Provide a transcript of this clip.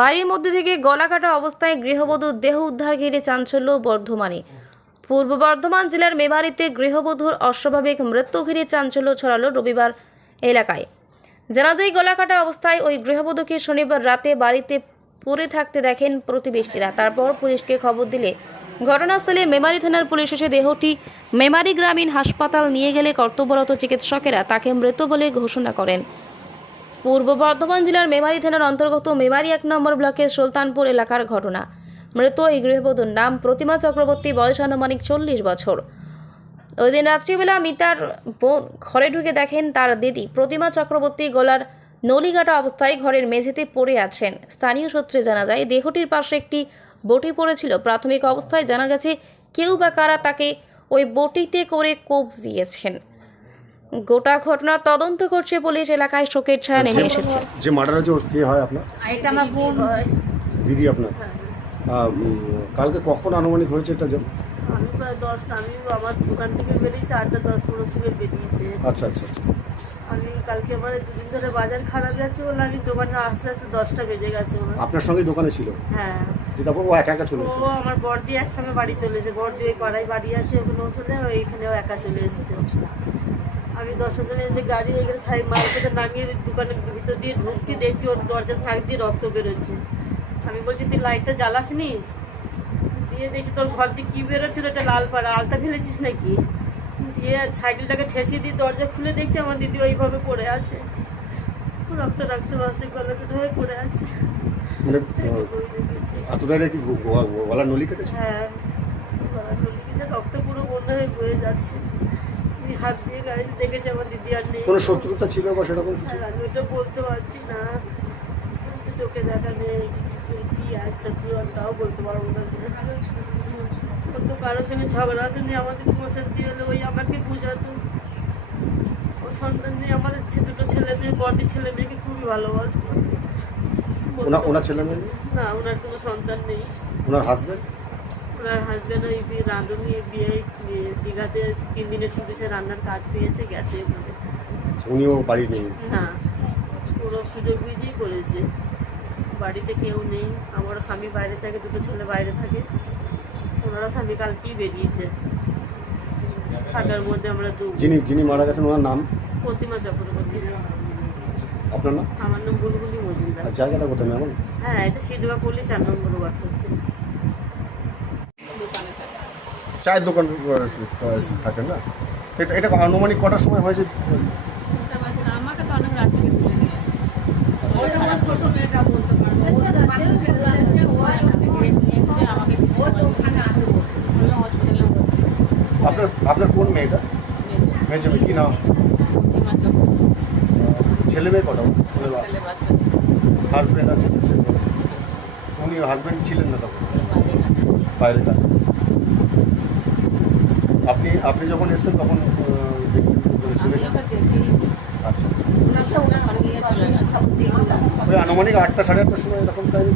বাড়ির মধ্যে থেকে গলা কাটা অবস্থায় গৃহবধূর দেহ উদ্ধার ঘিরে চাঞ্চল্য বর্ধমানে। পূর্ব বর্ধমান জেলার মেবাড়িতে গৃহবধূর অস্বাভাবিক মৃত্যু ঘিরে চাঞ্চল্য ছড়ালো রবিবার এলাকায়। জানা যায়, গলা কাটা অবস্থায় ওই গৃহবধূকে শনিবার রাতে বাড়িতে পড়ে থাকতে দেখেন প্রতিবেশীরা। তারপর পুলিশকে খবর দিলে ঘটনাস্থলে মেমারি থানার পুলিশ এসে দেহটি মেমারি গ্রামীণ হাসপাতাল নিয়ে গেলে কর্তব্যরত চিকিৎসকেরা তাকে মৃত বলে ঘোষণা করেন। পূর্ব বর্ধমান জেলার মেমারি থানার অন্তর্গত মেমারি এক নম্বর ব্লকের সুলতানপুর এলাকার ঘটনা। মৃত এই গৃহবধূর নাম প্রতিমা চক্রবর্তী, বয়স আনুমানিক চল্লিশ বছর। ওই দিন রাত্রিবেলা মিতার বোন ঘরে ঢুকে দেখেন তার দিদি। প্রতিমা চক্রবর্তী গলার নলিকাটা অবস্থায় ঘরের মেঝেতে পড়ে আছেন। স্থানীয় সূত্রে জানা যায়, দেহটির পাশে একটি বটি পড়েছিল। প্রাথমিক অবস্থায় জানা গেছে, কেউ বা কারা তাকে ওই বটিতে করে কোপ দিয়েছেন। গোটা ঘটনা তদন্ত করছে পুলিশ এলাকায় শোকের ছায়া নেমে এসেছে। যে মার্ডার হয়েছে ওর কে হয় আপনার? এটা আমার বোন হয়। দিদি আপনার? আহ, উম, কালকে কখন আনুমানিক হয়েছে এটা জান আমি প্রায় দশটা আমি আমার দোকান থেকে বেরিয়েছি আটটা দশ পনেরো থেকে বেরিয়েছে। আচ্ছা আচ্ছা আচ্ছা। আমি কালকে আমার দুদিন ধরে বাজার খারাপ যাচ্ছে বলে আমি দোকানে আস্তে আস্তে দশটা বেজে গেছে আমার। আপনার সঙ্গেই দোকানে ছিল? হ্যাঁ। যে তারপর ও একা একা চলে এসেছে? ও আমার বড়দি একসঙ্গে বাড়ি চলেছে বড়দি ওই পাড়ায় বাড়ি আছে ওখানেও চলে আর এইখানেও একা চলে এসছে। আমি দশটার সময় এসে গাড়ি এখানে সাইড মার্কেটে নামিয়ে দোকানের ভিতর দিয়ে ঢুকছি দেখছি ওর দরজার ফাঁক দিয়ে রক্ত বেরোচ্ছে। আমি বলছি তুই লাইটটা জ্বালাসনিস? দিয়ে দেখছি তোর ঘর দিয়ে কী বেরোচ্ছিল এটা লাল পাড়া আলতা ফেলেছিস নাকি? দিয়ে সাইকেলটাকে ঠেসিয়ে দিয়ে দরজা খুলে দেখছি আমার দিদি ওইভাবে পড়ে আছে। রক্ত রক্ত বাসে গলা কেটে হয়ে পড়ে আছে। মানে কি গলার নলি কেটেছে? হ্যাঁ গলার নলি কেটে রক্ত পুরো বন্ধ হয়ে বয়ে যাচ্ছে। আমি দিয়ে গাড়িতে দেখেছি আমার দিদি আর নেই। কোনো শত্রুতা ছিল বা সেরকম কিছু? আর আমি ওটা বলতে পারছি না। তো চোখে দেখা নেই কি আর শত্রু আমি তাও বলতে পারব না তো কারোর সঙ্গে ঝগড়া আসেনি আমাদের দিয়ে হলে ওই আমাকে বুঝাতো। ওর সন্তান নিয়ে আমাদের দুটো ছেলে মেয়ে বড়ি ছেলে মেয়েকে খুবই ভালোবাসতো। ওনার ছেলে মেয়ে না ওনার কোনো সন্তান নেই। ওনার হাজবেন্ড ওনার হাজব্যান্ড ওই বি- রাঁধুনি বিয়ে দীঘাতে তিন দিনের টুরিসে রান্নার কাজ পেয়েছে গেছে ওখানে। উনিও বাড়ি নেই? না পুরো সুযোগ বুঝেই করেছে। বাড়িতে কেউ নেই আমারও স্বামী বাইরে থাকে দুটো ছেলে বাইরে থাকে। ওনারা স্বামী কালকেই বেরিয়েছে। থাকার মধ্যে আমরা দু যিনি যিনি মারা গেছেন ওনার নাম? প্রতিমা চক্রবর্তী। আপনার নাম? আমার নাম বুলবুলি মজুমদার। জায়গাটা কোথায় ম্যাম হ্যাঁ এটা সিধুয়াপল্লি চার নম্বর ওয়ার্ড হচ্ছে। চায়ের দোকান আহ, থাকে না? এটা এটা আনুমানিক কটার সময় হয়েছে? আপনার আপনার কোন মেয়েটা? মেয়ে জমি কি নাম? ছেলে মেয়ে কটা? ছেলে হাজবেন্ড আছে উনি হাজবেন্ড ছিলেন না তখন? বাইরে কাজে। আপনি আপনি যখন এসেছেন তখন আচ্ছা আচ্ছা। ওই আনুমানিক আটটা সাড়ে আটটার সময় এরকম টাইম